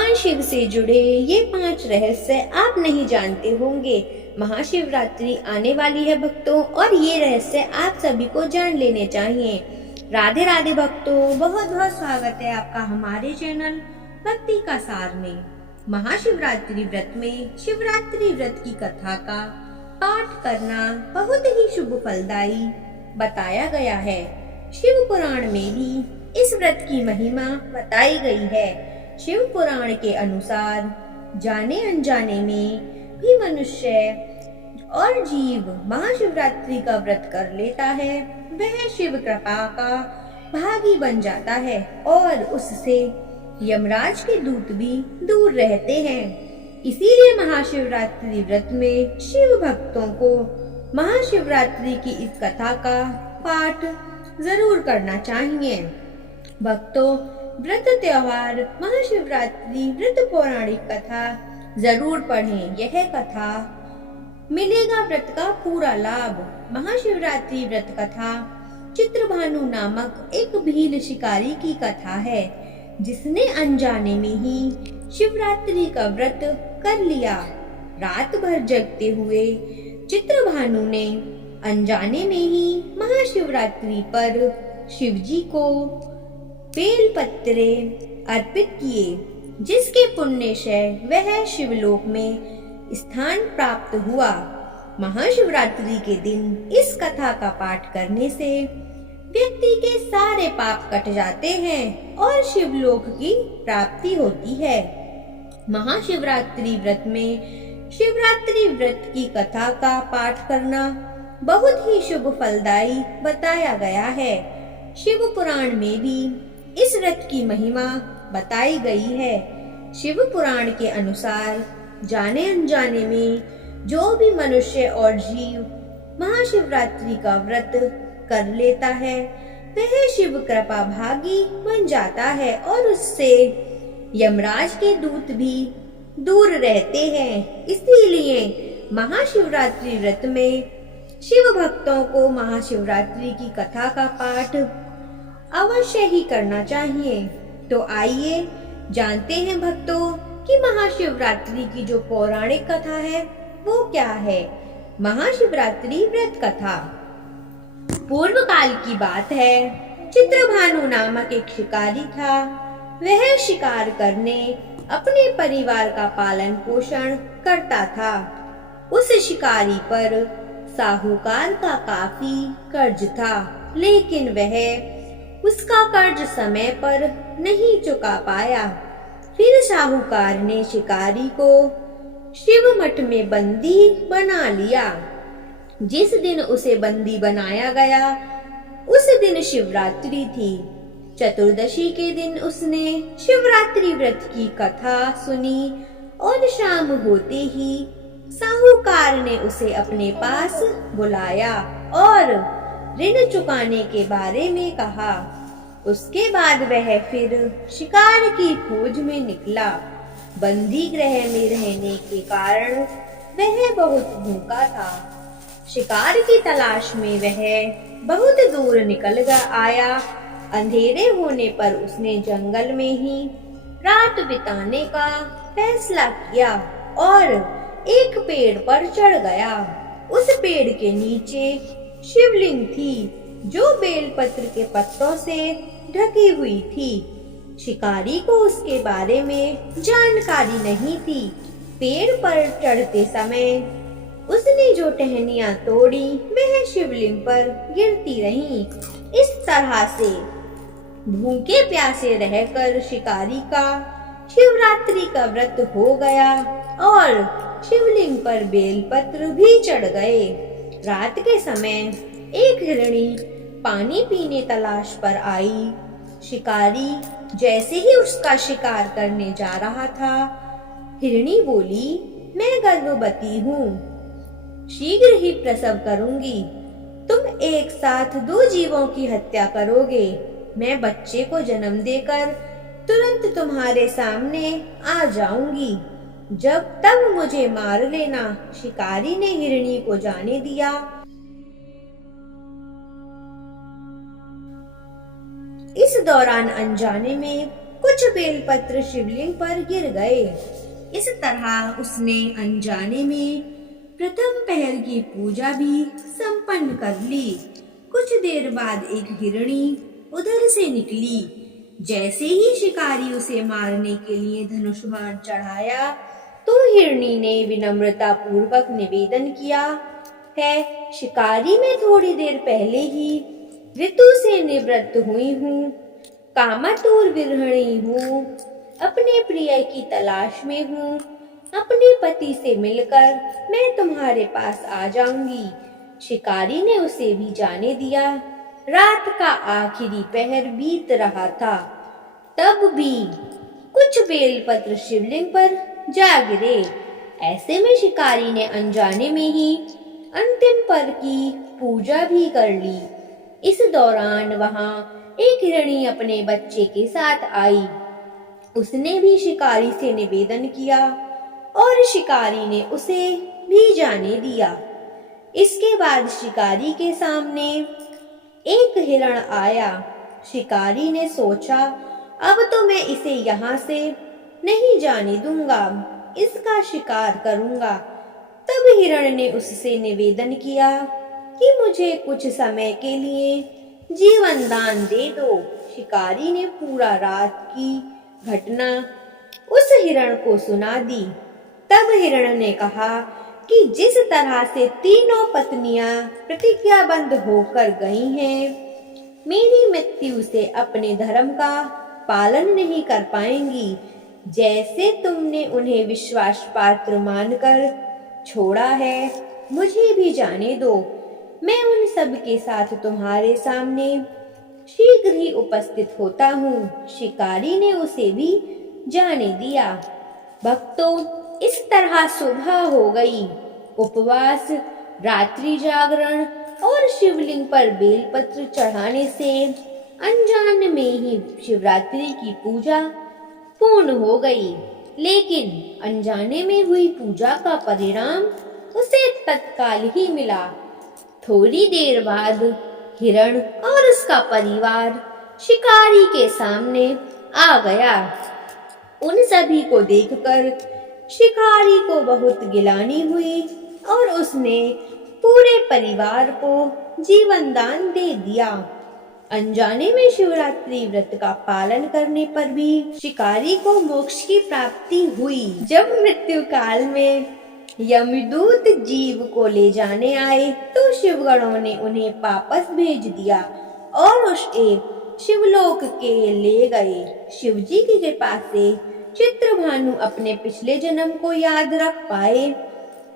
भगवान शिव से जुड़े ये 5 रहस्य आप नहीं जानते होंगे। महाशिवरात्रि आने वाली है भक्तों, और ये रहस्य आप सभी को जान लेने चाहिए। राधे राधे भक्तों, बहुत बहुत स्वागत है आपका हमारे चैनल भक्ति का सार में। महाशिवरात्रि व्रत में शिवरात्रि व्रत की कथा का पाठ करना बहुत ही शुभ फलदायी बताया गया है। शिव पुराण में भी इस व्रत की महिमा बताई गई है। शिव पुराण के अनुसार जाने अनजाने में भी मनुष्य और जीव महाशिवरात्रि का व्रत कर लेता है, वह शिव कृपा का भागी बन जाता है और उससे यमराज के दूत भी दूर रहते हैं। इसीलिए महाशिवरात्रि व्रत में शिव भक्तों को महाशिवरात्रि की इस कथा का पाठ जरूर करना चाहिए। भक्तों, व्रत त्योहार महाशिवरात्रि व्रत पौराणिक कथा जरूर पढ़ें। यह कथा मिलेगा व्रत का पूरा लाभ। महाशिवरात्रि व्रत कथा चित्रभानु नामक एक भील शिकारी की कथा है, जिसने अनजाने में ही शिवरात्रि का व्रत कर लिया। रात भर जगते हुए चित्रभानु ने अनजाने में ही महाशिवरात्रि पर शिवजी को बेल पत्रे अर्पित किए, जिसके पुण्य से वह शिवलोक में स्थान प्राप्त हुआ। महाशिवरात्रि के दिन इस कथा का पाठ करने से व्यक्ति के सारे पाप कट जाते हैं और शिवलोक की प्राप्ति होती है। महाशिवरात्रि व्रत में शिवरात्रि व्रत की कथा का पाठ करना बहुत ही शुभ फलदायी बताया गया है। शिव पुराण में भी इस व्रत की महिमा बताई गई है। शिव पुराण के अनुसार जाने अनजाने में जो भी मनुष्य और जीव महाशिवरात्रि का व्रत कर लेता है, वह शिव कृपा भागी बन जाता है और उससे यमराज के दूत भी दूर रहते हैं। इसीलिए महाशिवरात्रि व्रत में शिव भक्तों को महाशिवरात्रि की कथा का पाठ अवश्य ही करना चाहिए। तो आइए जानते हैं भक्तों कि महाशिवरात्रि की जो पौराणिक कथा है वो क्या है। महाशिवरात्रि व्रत कथा पूर्व काल की बात है। चित्रभानु नामक एक शिकारी था। वह शिकार करने अपने परिवार का पालन पोषण करता था। उस शिकारी पर साहूकार का काफी कर्ज था, लेकिन वह उसका कर्ज समय पर नहीं चुका पाया। फिर साहूकार ने शिकारी को शिव मठ में बंदी बना लिया। जिस दिन उसे बंदी बनाया गया, उस दिन शिवरात्रि थी। चतुर्दशी के दिन उसने शिवरात्रि व्रत की कथा सुनी और शाम होते ही साहूकार ने उसे अपने पास बुलाया और ऋण चुकाने के बारे में कहा। उसके बाद वह फिर शिकार की खोज में निकला। बंदी गृह में रहने के कारण वह बहुत भूखा था। शिकार की तलाश में वह बहुत दूर निकल आया। अंधेरे होने पर उसने जंगल में ही रात बिताने का फैसला किया और एक पेड़ पर चढ़ गया। उस पेड़ के नीचे शिवलिंग थी, जो बेलपत्र के पत्तों से ढकी हुई थी। शिकारी को उसके बारे में जानकारी नहीं थी। पेड़ पर चढ़ते समय उसने जो टहनियां तोड़ी वह शिवलिंग पर गिरती रहीं। इस तरह से भूखे प्यासे रहकर शिकारी का शिवरात्रि का व्रत हो गया और शिवलिंग पर बेलपत्र भी चढ़ गए। रात के समय एक हिरणी पानी पीने तलाश पर आई। शिकारी जैसे ही उसका शिकार करने जा रहा था, हिरणी बोली, मैं गर्भवती हूँ, शीघ्र ही प्रसव करूंगी। तुम एक साथ 2 जीवों की हत्या करोगे। मैं बच्चे को जन्म देकर तुरंत तुम्हारे सामने आ जाऊंगी। जब तब मुझे मार लेना। शिकारी ने हिरणी को जाने दिया। इस दौरान अनजाने में कुछ बेलपत्र शिवलिंग पर गिर गए। इस तरह उसने अनजाने में प्रथम पहर की पूजा भी संपन्न कर ली। कुछ देर बाद एक हिरणी उधर से निकली। जैसे ही शिकारी उसे मारने के लिए धनुष बाण चढ़ाया तो हिरणी ने विनम्रता पूर्वक निवेदन किया है, शिकारी मैं थोड़ी देर पहले ही ऋतु से निवृत्त हुई हूँ, कामातुर विरहिणी हूँ, अपने प्रिय की तलाश में हूँ। अपने पति से मिलकर मैं तुम्हारे पास आ जाऊंगी। शिकारी ने उसे भी जाने दिया। रात का आखिरी पहर बीत रहा था, तब भी कुछ बेलपत्र शिवलिंग पर जा गिरे। ऐसे में शिकारी ने अनजाने में ही अंतिम पर की पूजा भी कर ली। इस दौरान वहां एक हिरणी अपने बच्चे के साथ आई। उसने भी शिकारी से निवेदन किया और शिकारी ने उसे भी जाने दिया। इसके बाद शिकारी के सामने एक हिरण आया। शिकारी ने सोचा, अब तो मैं इसे यहाँ से नहीं जाने दूंगा, इसका शिकार करूंगा। तब हिरण ने उससे निवेदन किया कि मुझे कुछ समय के लिए जीवन दान दे दो। शिकारी ने पूरा रात की घटना उस हिरण को सुना दी। तब हिरण ने कहा कि जिस तरह से तीनों पत्नियां प्रतिज्ञाबद्ध होकर गई हैं, मेरी मृत्यु से अपने धर्म का पालन नहीं कर पाएंगी। जैसे तुमने उन्हें विश्वास पात्र मानकर छोड़ा है, मुझे भी जाने दो। मैं उन सब के साथ तुम्हारे सामने शीघ्र ही उपस्थित होता हूँ। शिकारी ने उसे भी जाने दिया। भक्तों, इस तरह सुबह हो गई। उपवास, रात्रि जागरण और शिवलिंग पर बेलपत्र चढ़ाने से अनजान में ही शिवरात्रि की पूजा पूर्ण हो गई। लेकिन अनजाने में हुई पूजा का परिणाम उसे तत्काल ही मिला। थोड़ी देर बाद हिरण और उसका परिवार शिकारी के सामने आ गया। उन सभी को देखकर शिकारी को बहुत गिलानी हुई और उसने पूरे परिवार को जीवन दान दे दिया। अनजाने में शिवरात्रि व्रत का पालन करने पर भी शिकारी को मोक्ष की प्राप्ति हुई। जब मृत्यु काल में यमदूत जीव को ले जाने आए तो शिवगणों ने उन्हें वापस भेज दिया और उसे शिवलोक के ले गए। शिवजी की कृपा से चित्रभानु अपने पिछले जन्म को याद रख पाए।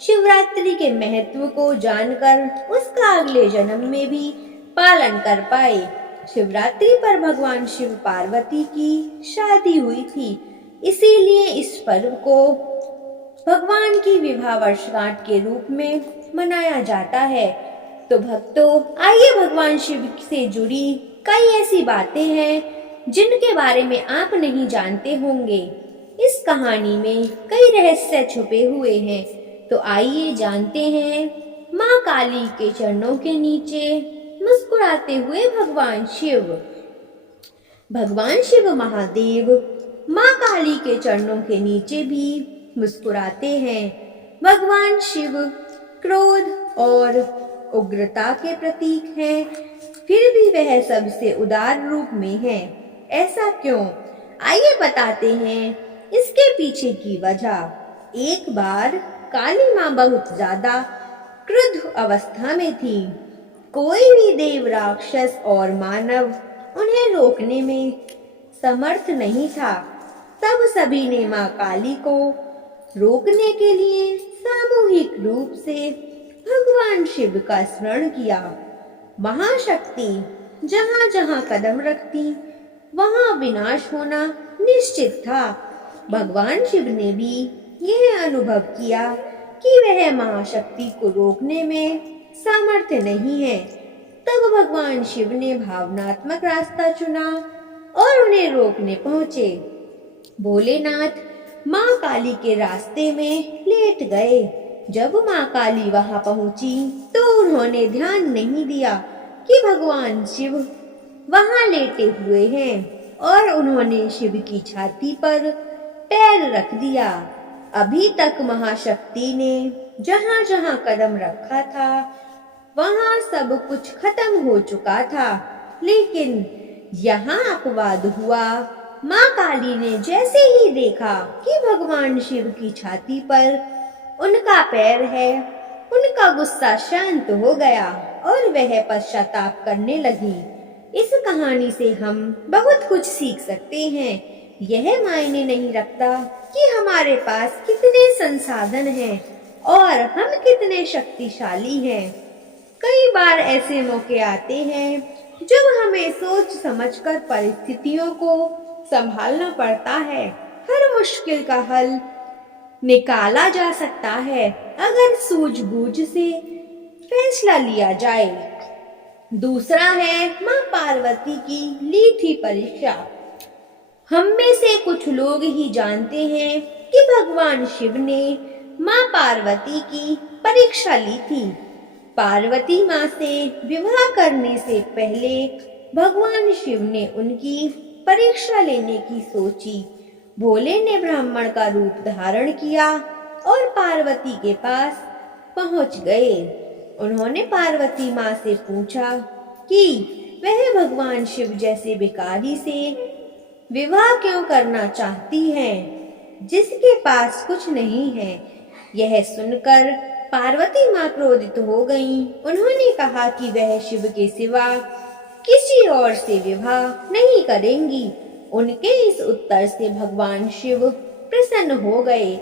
शिवरात्रि के महत्व को जानकर उसका अगले जन्म में भी पालन कर पाए। शिवरात्रि पर भगवान शिव पार्वती की शादी हुई थी, इसीलिए इस पर्व को भगवान की विवाह वर्षगांठ के रूप में मनाया जाता है। तो भक्तों, आइए भगवान शिव से जुड़ी कई ऐसी बातें हैं जिनके बारे में आप नहीं जानते होंगे। इस कहानी में कई रहस्य छुपे हुए हैं, तो आइए जानते हैं। माँ काली के चरणों के नीचे मुस्कुराते हुए भगवान शिव। भगवान शिव महादेव माँ काली के चरणों के नीचे भी मुस्कुराते हैं। भगवान शिव क्रोध और उग्रता के प्रतीक हैं, फिर भी वह सबसे उदार रूप में है। ऐसा क्यों? आइए बताते हैं इसके पीछे की वजह। एक बार काली माँ बहुत ज्यादा क्रुद्ध अवस्था में थी। कोई भी देव, राक्षस और मानव उन्हें रोकने में समर्थ नहीं था। तब सभी ने माँ काली को रोकने के लिए सामूहिक रूप से भगवान शिव का स्मरण किया। महाशक्ति जहाँ जहाँ कदम रखती वहाँ विनाश होना निश्चित था। भगवान शिव ने भी यह अनुभव किया कि वह महाशक्ति को रोकने में सामर्थ्य नहीं है। तब भगवान शिव ने भावनात्मक रास्ता चुना और उन्हें रोकने पहुंचे। भोलेनाथ माँ काली के रास्ते में लेट गए। जब माँ काली वहां पहुंची तो उन्होंने ध्यान नहीं दिया कि भगवान शिव वहां लेटे हुए हैं। और उन्होंने शिव की छाती पर पैर रख दिया। अभी तक महाशक्ति ने जहां जहां कदम रखा था वहां सब कुछ खत्म हो चुका था, लेकिन यहाँ अपवाद हुआ। माँ काली ने जैसे ही देखा कि भगवान शिव की छाती पर उनका पैर है, उनका गुस्सा शांत हो गया और वह पश्चाताप करने लगी। इस कहानी से हम बहुत कुछ सीख सकते हैं। यह मायने नहीं रखता कि हमारे पास कितने संसाधन हैं और हम कितने शक्तिशाली हैं। कई बार ऐसे मौके आते हैं जब हमें सोच समझकर परिस्थितियों को संभालना पड़ता है। हर मुश्किल का हल निकाला जा सकता है अगर सूझबूझ से फैसला लिया जाए। दूसरा है माँ पार्वती की ली थी परीक्षा। हम में से कुछ लोग ही जानते हैं कि भगवान शिव ने माँ पार्वती की परीक्षा ली थी। पार्वती माँ से विवाह करने से पहले भगवान शिव ने उनकी परीक्षा लेने की सोची। भोले ने ब्राह्मण का रूप धारण किया और पार्वती के पास पहुंच गए। उन्होंने पार्वती माँ से पूछा कि वह भगवान शिव जैसे भिखारी से विवाह क्यों करना चाहती हैं, जिसके पास कुछ नहीं है। यह सुनकर पार्वती माँ क्रोधित हो गईं। उन्होंने कहा कि वह शिव के सिवा किसी और से विवाह नहीं करेंगी। उनके इस उत्तर से भगवान शिव प्रसन्न हो गए।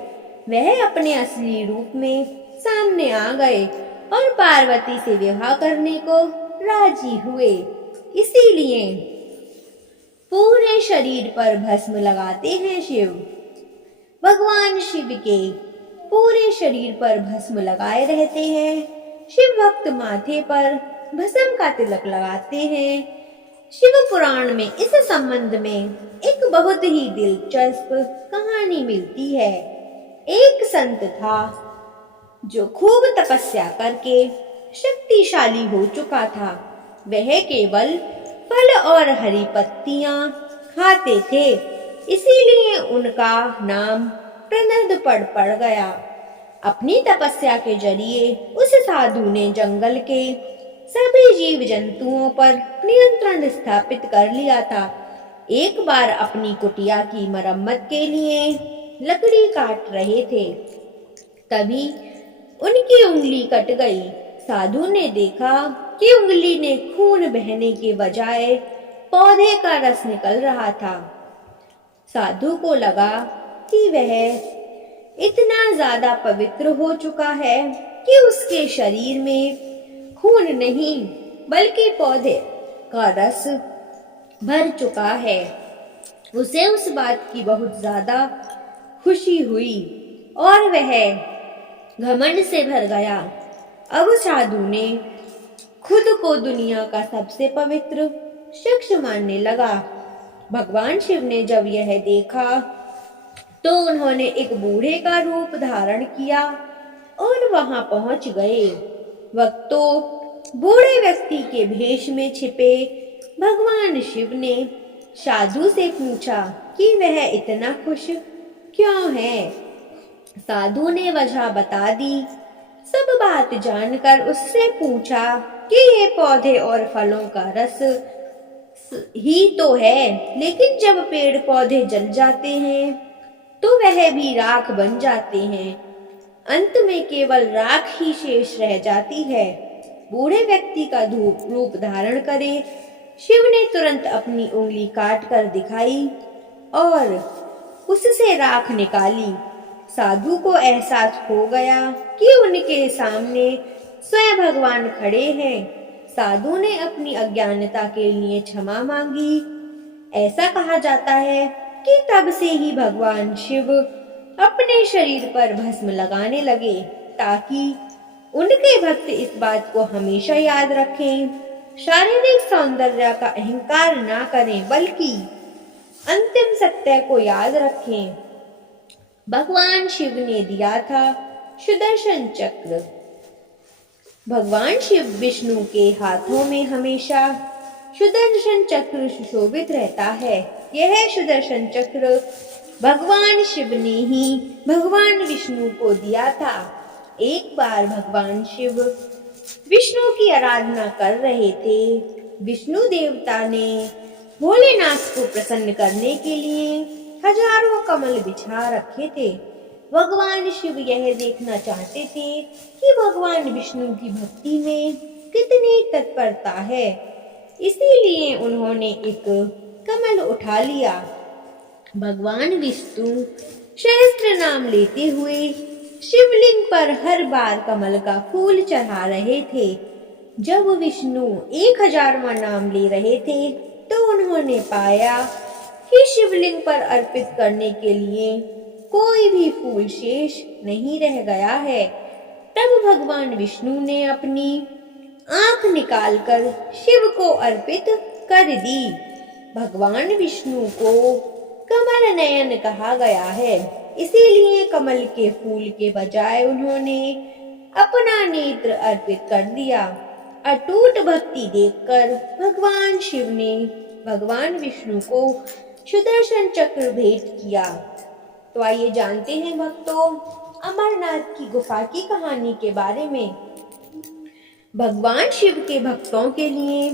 वह अपने असली रूप में सामने आ गए और पार्वती से विवाह करने को राजी हुए। इसीलिए पूरे शरीर पर भस्म लगाते हैं शिव। भगवान शिव के पूरे शरीर पर भस्म लगाए रहते हैं। शिव भक्त माथे पर भस्म का तिलक लगाते हैं। शिव पुराण में इस संबंध में एक बहुत ही दिलचस्प कहानी मिलती है। एक संत था जो खूब तपस्या करके शक्तिशाली हो चुका था। वह केवल फल और हरी पत्तियां खाते थे, इसीलिए उनका नाम प्रनद पड़ गया। अपनी तपस्या के जरिए उस साधु ने जंगल के सभी जीव जंतुओं पर नियंत्रण स्थापित कर लिया था। एक बार अपनी कुटिया की मरम्मत के लिए लकड़ी काट रहे थे, तभी उनकी उंगली कट गई। साधु ने देखा कि उंगली ने खून बहने के बजाय पौधे का रस निकल रहा था। साधु को लगा कि वह इतना ज्यादा पवित्र हो चुका है कि उसके शरीर में खून नहीं बल्कि पौधे का रस भर चुका है। उसे उस बात की बहुत ज्यादा खुशी हुई और वह घमंड से भर गया। अब साधु ने खुद को दुनिया का सबसे पवित्र शख्स मानने लगा। भगवान शिव ने जब यह देखा तो उन्होंने एक बूढ़े का रूप धारण किया और वहां पहुंच गए। भक्तों, बूढ़े व्यक्ति के भेष में छिपे भगवान शिव ने साधु से पूछा कि वह इतना खुश क्यों है। साधु ने वजह बता दी। सब बात जानकर उससे पूछा कि ये पौधे और फलों का रस ही तो है, लेकिन जब पेड़ पौधे जल जाते हैं तो वह भी राख बन जाते हैं। अंत में केवल राख ही शेष रह जाती है। बूढ़े व्यक्ति का रूप धारण करे शिव ने तुरंत अपनी उंगली काट कर दिखाई और उससे राख निकाली। साधु को एहसास हो गया कि उनके सामने स्वयं भगवान खड़े हैं। साधु ने अपनी अज्ञानता के लिए क्षमा मांगी। ऐसा कहा जाता है कि तब से ही भगवान शिव अपने शरीर पर भस्म लगाने लगे ताकि उनके भक्त इस बात को हमेशा याद रखें, शारीरिक सौंदर्य का अहंकार ना करें बल्कि अंतिम सत्य को याद रखें। भगवान शिव ने दिया था सुदर्शन चक्र। भगवान शिव विष्णु के हाथों में हमेशा सुदर्शन चक्र सुशोभित रहता है। यह सुदर्शन चक्र भगवान शिव ने ही भगवान विष्णु को दिया था। एक बार भगवान शिव विष्णु की आराधना कर रहे थे। विष्णु देवता ने भोलेनाथ को प्रसन्न करने के लिए हजारों कमल बिछा रखे थे। भगवान शिव यह देखना चाहते थे कि भगवान विष्णु की भक्ति में कितनी तत्परता है, इसीलिए उन्होंने एक कमल उठा लिया। भगवान विष्णु सहस्त्र नाम लेते हुए शिवलिंग पर हर बार कमल का फूल चढ़ा रहे थे। जब विष्णु 1000वां नाम ले रहे थे तो उन्होंने पाया कि शिवलिंग पर अर्पित करने के लिए कोई भी फूल शेष नहीं रह गया है। तब भगवान विष्णु ने अपनी आंख निकालकर शिव को अर्पित कर दी। भगवान विष्णु को कमल नयन कहा गया है, इसीलिए कमल के फूल के बजाय उन्होंने अपना नेत्र अर्पित कर दिया। अटूट भक्ति देखकर भगवान शिव ने भगवान विष्णु को सुदर्शन चक्र भेंट किया। तो आइए जानते हैं भक्तों अमरनाथ की गुफा की कहानी के बारे में। भगवान शिव के भक्तों के लिए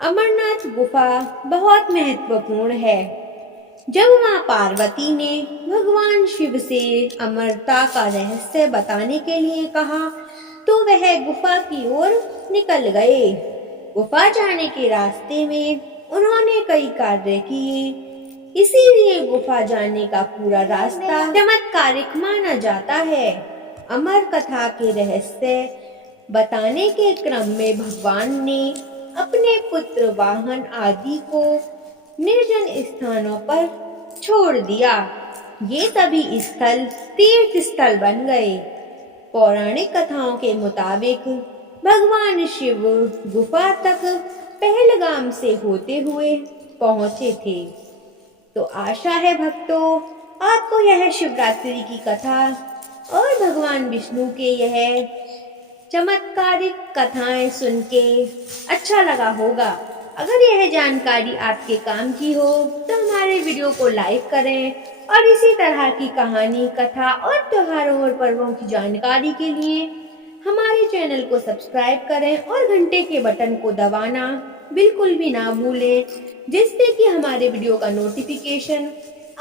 अमरनाथ गुफा बहुत महत्वपूर्ण है। जब मां पार्वती ने भगवान शिव से अमरता का रहस्य बताने के लिए कहा तो वह गुफा की ओर निकल गए। गुफा जाने के रास्ते में उन्होंने कई कार्य किए, इसीलिए गुफा जाने का पूरा रास्ता चमत्कारिक माना जाता है। अमर कथा के रहस्य बताने के क्रम में भगवान ने अपने पुत्र वाहन आदि को निर्जन स्थानों पर छोड़ दिया। ये सभी स्थल तीर्थ स्थल बन गए। पौराणिक कथाओं के मुताबिक भगवान शिव गुफा तक पहलगाम से होते हुए पहुंचे थे। तो आशा है भक्तों आपको यह शिवरात्रि की कथा और भगवान विष्णु के यह चमत्कारिक कथाएं सुन के अच्छा लगा होगा। अगर यह जानकारी आपके काम की हो तो हमारे वीडियो को लाइक करें और इसी तरह की कहानी, कथा और त्योहारों और पर्वों की जानकारी के लिए हमारे चैनल को सब्सक्राइब करें और घंटे के बटन को दबाना बिल्कुल भी ना भूलें, जिससे कि हमारे वीडियो का नोटिफिकेशन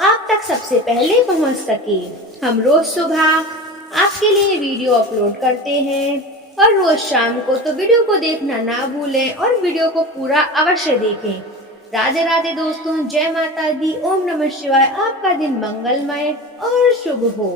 आप तक सबसे पहले पहुंच सके। हम रोज सुबह आपके लिए वीडियो अपलोड करते हैं और रोज शाम को, तो वीडियो को देखना ना भूलें और वीडियो को पूरा अवश्य देखें। राधे राधे दोस्तों, जय माता दी, ओम नमः शिवाय। आपका दिन मंगलमय और शुभ हो।